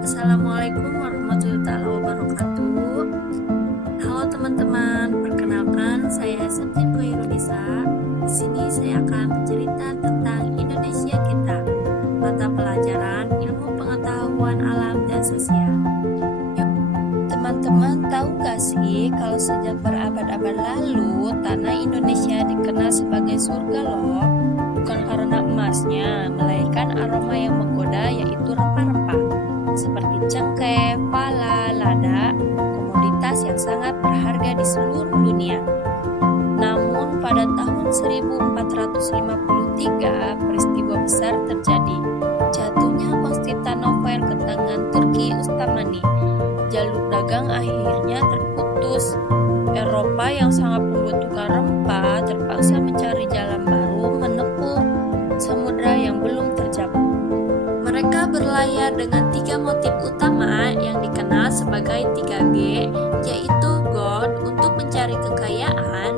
Assalamualaikum warahmatullahi wabarakatuh. Halo teman-teman, perkenalkan saya Septin Koirunisa. Di sini saya akan bercerita tentang Indonesia kita, mata pelajaran ilmu pengetahuan alam dan sosial. Yuk, teman-teman tahu gak sih kalau sejak berabad-abad lalu tanah Indonesia dikenal sebagai surga loh. Bukan karena emasnya, melainkan aroma yang menggoda yaitu rempah-rempah seperti cengkeh, pala, lada, komoditas yang sangat berharga di seluruh dunia. Namun pada tahun 1453 peristiwa besar terjadi. Jatuhnya Konstantinopel ke tangan Turki Utsmani. Jalur dagang akhirnya terputus. Eropa yang sangat membutuhkan rempah terpaksa mencari jalan baru menempuh samudra yang belum terjamah. Mereka berlayar dengan 3 motif utama yang dikenal sebagai 3G, yaitu gold untuk mencari kekayaan,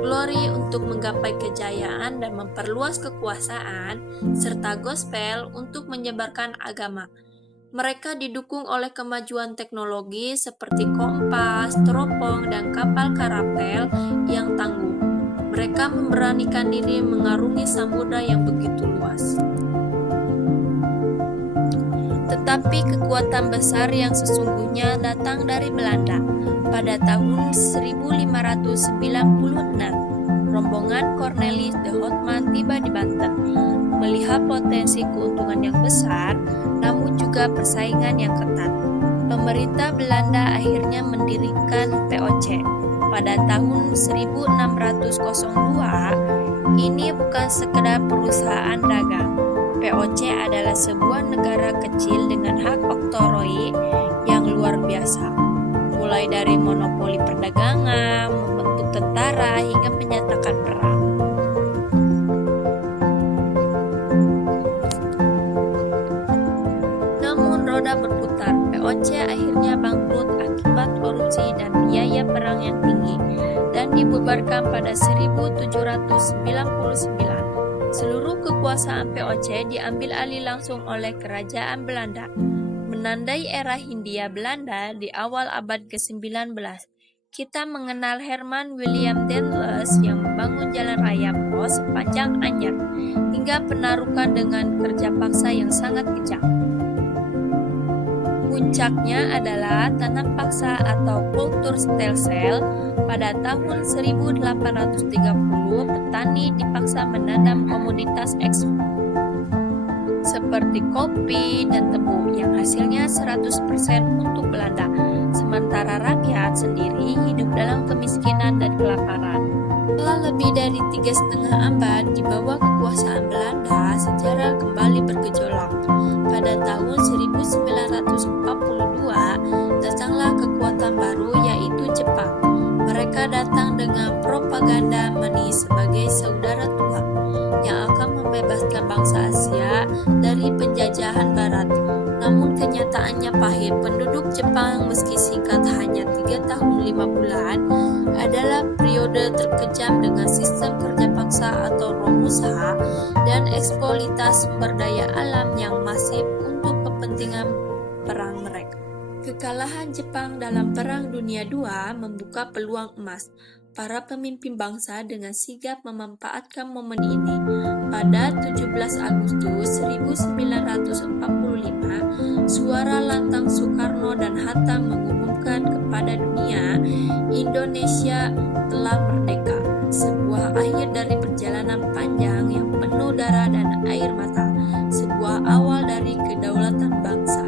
glory untuk menggapai kejayaan dan memperluas kekuasaan, serta gospel untuk menyebarkan agama. Mereka didukung oleh kemajuan teknologi seperti kompas, teropong, dan kapal karapel yang tangguh. Mereka memberanikan diri mengarungi samudra yang begitu luas. Tetapi kekuatan besar yang sesungguhnya datang dari Belanda. Pada tahun 1596, rombongan Cornelis de Houtman tiba di Banten. Melihat potensi keuntungan yang besar, namun juga persaingan yang ketat, pemerintah Belanda akhirnya mendirikan VOC. Pada tahun 1602, ini bukan sekedar perusahaan dagang. VOC adalah sebuah negara kecil dengan hak oktroi yang luar biasa, mulai dari monopoli perdagangan, membentuk tentara, hingga menyatakan perang. Namun roda berputar, VOC akhirnya bangkrut akibat korupsi dan biaya perang yang tinggi, dan dibubarkan pada 1799. Seluruh kekuasaan VOC diambil alih langsung oleh kerajaan Belanda. Menandai era Hindia Belanda di awal abad ke-19, kita mengenal Herman William Daendels yang membangun jalan raya pos sepanjang Anyer, hingga penarukan dengan kerja paksa yang sangat kejam. Puncaknya adalah tanam paksa atau kultur stelsel. Pada tahun 1830, petani dipaksa menanam komoditas ekspor seperti kopi dan tebu yang hasilnya 100% untuk Belanda, sementara rakyat sendiri hidup dalam kemiskinan dan kelaparan. Setelah lebih dari 3,5 abad di bawah kekuasaan Belanda, sejarah kembali bergejolak. Pada tahun 1942, datanglah kekuatan baru yaitu Jepang. Mereka datang dengan propaganda manis sebagai saudara tua yang akan membebaskan bangsa Asia dari penjajahan Barat. Namun kenyataannya pahit. Penduduk Jepang meski singkat hanya 3 tahun 5 bulan adalah periode terkejam dengan sistem kerja paksa atau romusha dan eksploitasi sumber daya alam yang masif untuk kepentingan perang mereka. Kekalahan Jepang dalam Perang Dunia II membuka peluang emas. Para pemimpin bangsa dengan sigap memanfaatkan momen ini. Pada 17 Agustus 1945, suara lantang Soekarno dan Hatta mengumumkan kepada dunia, Indonesia telah merdeka. Sebuah akhir dari perjalanan panjang yang penuh darah dan air mata. Sebuah awal dari kedaulatan bangsa.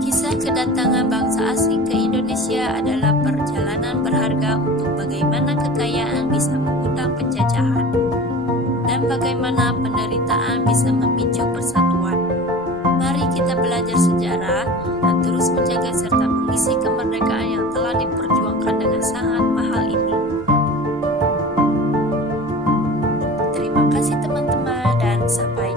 Kisah kedatangan bangsa asing ke Indonesia adalah perjalanan berharga untuk bagaimana kekayaan bisa mengundang penjajahan dan bagaimana penderitaan bisa memicu persatuan. Mari kita belajar sejarah dan terus menjaga serta mengisi kemerdekaan yang telah diperjuangkan dengan sangat mahal ini. Terima kasih teman-teman dan sampai